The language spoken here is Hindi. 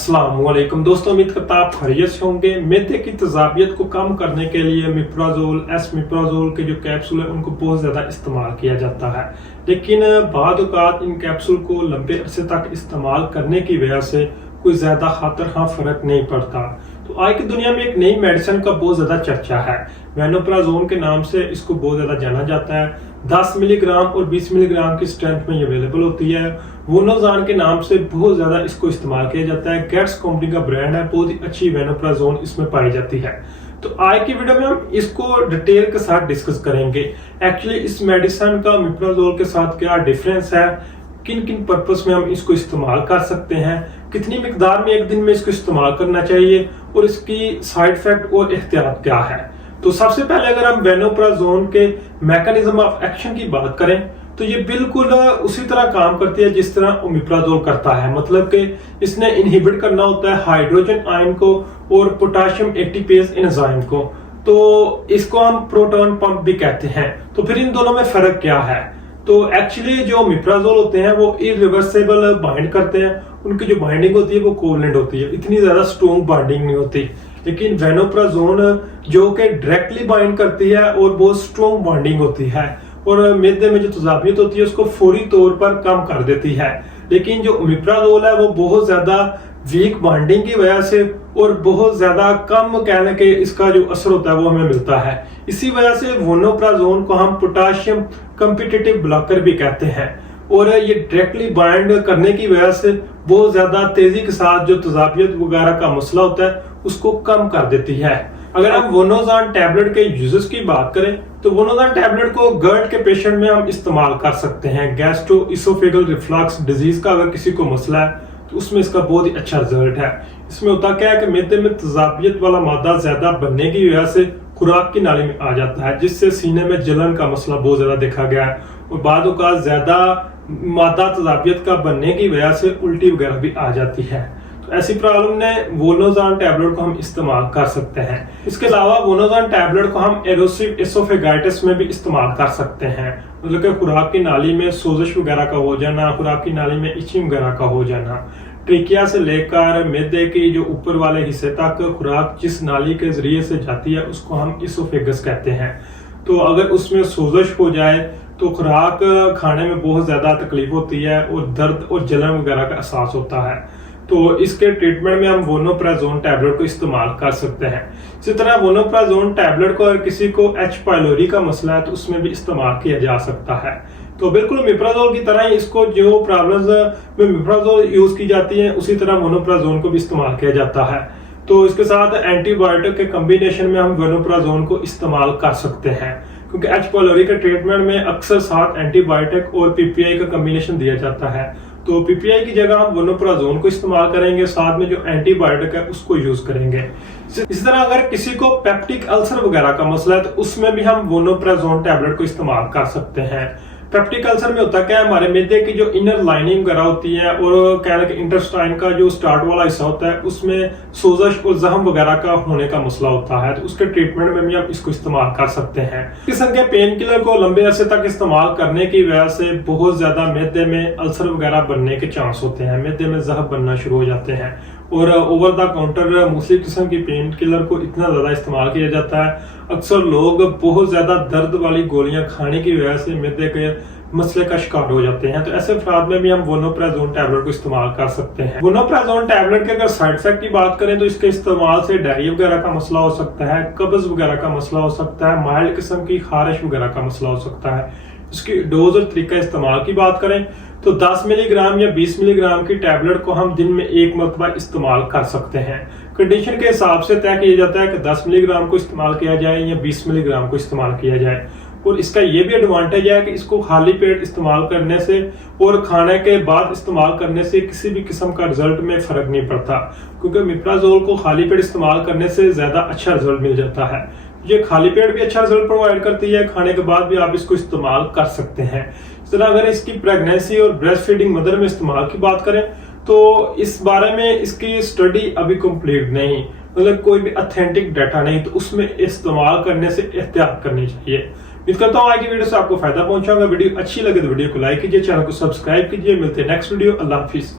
अस्सलामुअलैकुम दोस्तों, उम्मीद करता आप खैरियत से होंगे। मैदे की तेजाबियत को कम करने के लिए मिप्राजोल, एसमिप्राजोल के जो कैप्सूल है उनको बहुत ज़्यादा इस्तेमाल किया जाता है, लेकिन बाद औक़ात इन कैप्सूल को लंबे अरसे तक इस्तेमाल करने की वजह से कोई ज़्यादा खातर फ़र्क नहीं पड़ता। तो आज की दुनिया में एक नई मेडिसिन का बहुत ज़्यादा चर्चा है। वेनोप्राजोल के नाम से इसको बहुत ज़्यादा जाना जाता है। 10 मिलीग्राम और 20 मिलीग्राम की स्ट्रेंथ में ये अवेलेबल होती है। वोनोजान के नाम से बहुत ज़्यादा इसको इस्तेमाल किया जाता है। गेट्स कंपनी का ब्रांड है, बहुत ही अच्छी वेनोप्राजोल इसमें पाई जाती है। तो आज की वीडियो में हम इसको डिटेल के साथ डिस्कस करेंगे। एक्चुअली इस मेडिसिन का मिप्राजोल के साथ क्या डिफरेंस है, किन किन पर्पस में हम इसको इस्तेमाल कर सकते हैं, कितनी मिकदार में एक दिन में इसको इस्तेमाल करना चाहिए और इसकी साइड इफेक्ट और एहतियात क्या है। तो सबसे पहले अगर हम वेनोप्राजोल के मैकेनिज्म ऑफ एक्शन की बात करें तो ये बिल्कुल उसी तरह काम करती है जिस तरह ओमिप्राजोल करता है। मतलब कि इसने इनहिबिट करना होता है हाइड्रोजन आयन को और पोटेशियम एटीपेज एंजाइम को। तो इसको हम प्रोटॉन पंप भी कहते हैं। तो फिर इन दोनों में फर्क क्या है? तो एक्चुअली जो ओमिप्राजोल होते हैं वो इरिवर्सिबल बाइंड करते हैं। उनकी जो बाइंडिंग होती है वो कोवलेंट होती है, इतनी ज्यादा स्ट्रॉन्ग बाइंडिंग नहीं होती। लेकिन वेनोप्राजोल जो कि डायरेक्टली बाइंड करती है और बहुत स्ट्रॉन्ग बाइंडिंग होती है और मैदे में जो तेजाबियत होती है उसको फौरी तौर पर कम कर देती है। लेकिन जो ओमिप्राजोल है वो बहुत ज्यादा वीक बाइंडिंग की वजह से और बहुत ज्यादा कम कहने के इसका जो असर होता है वो हमें मिलता है। इसी वजह से वेनोप्राजोल को हम पोटेशियम कॉम्पिटिटिव ब्लॉकर भी कहते हैं और ये डायरेक्टली बाइंड करने की वजह से बहुत ज्यादा तेजी के साथ जो तेजाबियत वगैरह का मसला होता है उसको कम कर देती है। अगर हम वोनोजान टैबलेट के यूजेस की बात करें तो वोनोजान टैबलेट को गर्ट के पेशेंट में हम इस्तेमाल कर सकते हैं। गैस्ट्रो इसोफेगल रिफ्लक्स डिजीज का अगर किसी को मसला है तो उसमें इसका बहुत ही अच्छा रिजल्ट है। इसमें होता क्या है कि मैदे में तेजाबियत वाला मादा ज्यादा बनने की वजह से खुराक की नाली में आ जाता है, जिससे सीने में जलन का मसला बहुत ज्यादा देखा गया है और बाद औक़ात ज्यादा मादा तेजाबियत का बनने की वजह से उल्टी वगैरह भी आ जाती है। तो ऐसी प्रॉब्लम में वोनोजान टैबलेट को हम इस्तेमाल कर सकते हैं। इसके अलावा वोनोजान टैबलेट को हम एरोसिव एसोफेगाइटिस में भी इस्तेमाल कर सकते हैं। मतलब कि खुराक की नाली में सोजिश वगैरह का हो जाना, खुराक की नाली में इचिंग वगैरह का हो जाना, ट्रिकिया से लेकर मैदे के जो ऊपर वाले हिस्से तक खुराक जिस नाली के जरिए से जाती है उसको हम इसोफेगस कहते हैं। तो अगर उसमें सोजिश हो जाए तो खुराक खाने में बहुत ज्यादा तकलीफ होती है और दर्द और जलन वगैरह का एहसास होता है। तो इसके ट्रीटमेंट में हम वोनोप्राजोल टैबलेट को इस्तेमाल कर सकते हैं। इसी तरह वोनोप्राजोल टैबलेट को अगर किसी को एच पाइलोरी का मसला है तो उसमें भी इस्तेमाल किया जा सकता है। तो बिल्कुल मिप्राजोल की तरह ही इसको जो प्रॉब्लम्स में मिप्राजोल यूज की जाती है उसी तरह वोनोप्राजोल को भी इस्तेमाल किया जाता है। तो इसके साथ एंटीबायोटिक के कॉम्बिनेशन में हम वेनोप्राजोल को इस्तेमाल कर सकते हैं, क्योंकि एच पाइलोरी के ट्रीटमेंट में अक्सर साथ एंटीबायोटिक और पीपीआई का कॉम्बिनेशन दिया जाता है। तो पीपीआई की जगह हम वेनोप्राजोल को इस्तेमाल करेंगे, साथ में जो एंटीबायोटिक है उसको यूज करेंगे। इसी तरह अगर किसी को पेप्टिक अल्सर वगैरह का मसला है तो उसमें भी हम वेनोप्राजोल टैबलेट को इस्तेमाल कर सकते हैं। पेप्टिक अल्सर में होता क्या है, हमारे मैदे की जो इनर लाइनिंग वगैरह होती है और कहने के इंटेस्टाइन का जो स्टार्ट वाला हिस्सा होता है उसमें सोजश और जख्म वगैरह का होने का मसला होता है। तो उसके ट्रीटमेंट में भी हम इसको इस्तेमाल कर सकते हैं। किस्म के पेन किलर को लंबे अरसे तक इस्तेमाल करने की वजह से बहुत ज्यादा मैदे में अल्सर वगैरह बनने के चांस होते हैं, मैदे में जख्म बनना शुरू हो जाते हैं और ओवर द काउंटर मुख्तलिफ किस्म की पेन किलर को इतना ज्यादा इस्तेमाल किया जाता है। अक्सर लोग बहुत ज्यादा दर्द वाली गोलियां खाने की वजह से मैदे के मसले का शिकार हो जाते हैं। तो ऐसे अफराद में भी हम वोनोप्राजोल टैबलेट को इस्तेमाल कर सकते हैं। वोनोप्राजोल टैबलेट के अगर साइड इफेक्ट की बात करें तो इसके इस्तेमाल से डायरिया वगैरह का मसला हो सकता है, कब्ज वगैरह का मसला हो सकता है, माइल्ड किस्म की खारिश वगैरह का मसला हो सकता है। इसकी डोज और तरीका इस्तेमाल की बात करें तो 10 मिलीग्राम या 20 मिलीग्राम की टैबलेट को हम दिन में एक मरतबा इस्तेमाल कर सकते हैं। कंडीशन के हिसाब से तय किया जाता है कि 10 मिलीग्राम को इस्तेमाल किया जाए या 20 मिलीग्राम को इस्तेमाल किया जाए। और इसका ये भी एडवांटेज है कि इसको खाली पेट इस्तेमाल करने से और खाने के बाद इस्तेमाल करने से किसी भी किस्म का रिजल्ट में फर्क नहीं पड़ता, क्योंकि मिप्राजोल को खाली पेट इस्तेमाल करने से ज्यादा अच्छा रिजल्ट मिल जाता है। ये खाली पेट भी अच्छा रिजल्ट प्रोवाइड करती है, खाने के बाद भी आप इसको इस्तेमाल कर सकते हैं। इस तरह अगर इसकी प्रेगनेंसी और ब्रेस्ट फीडिंग मदर में इस्तेमाल की बात करें तो इस बारे में इसकी स्टडी अभी कंप्लीट नहीं, मतलब कोई भी ऑथेंटिक डाटा नहीं, तो उसमें इस्तेमाल करने से एहतियात करनी चाहिए। उम्मीद करता हूँ आज की वीडियो से आपको फायदा पहुंचा होगा। वीडियो अच्छी लगे तो वीडियो को लाइक कीजिए, चैनल को सब्सक्राइब कीजिए। मिलते हैं नेक्स्ट वीडियो। अल्लाह हाफिज।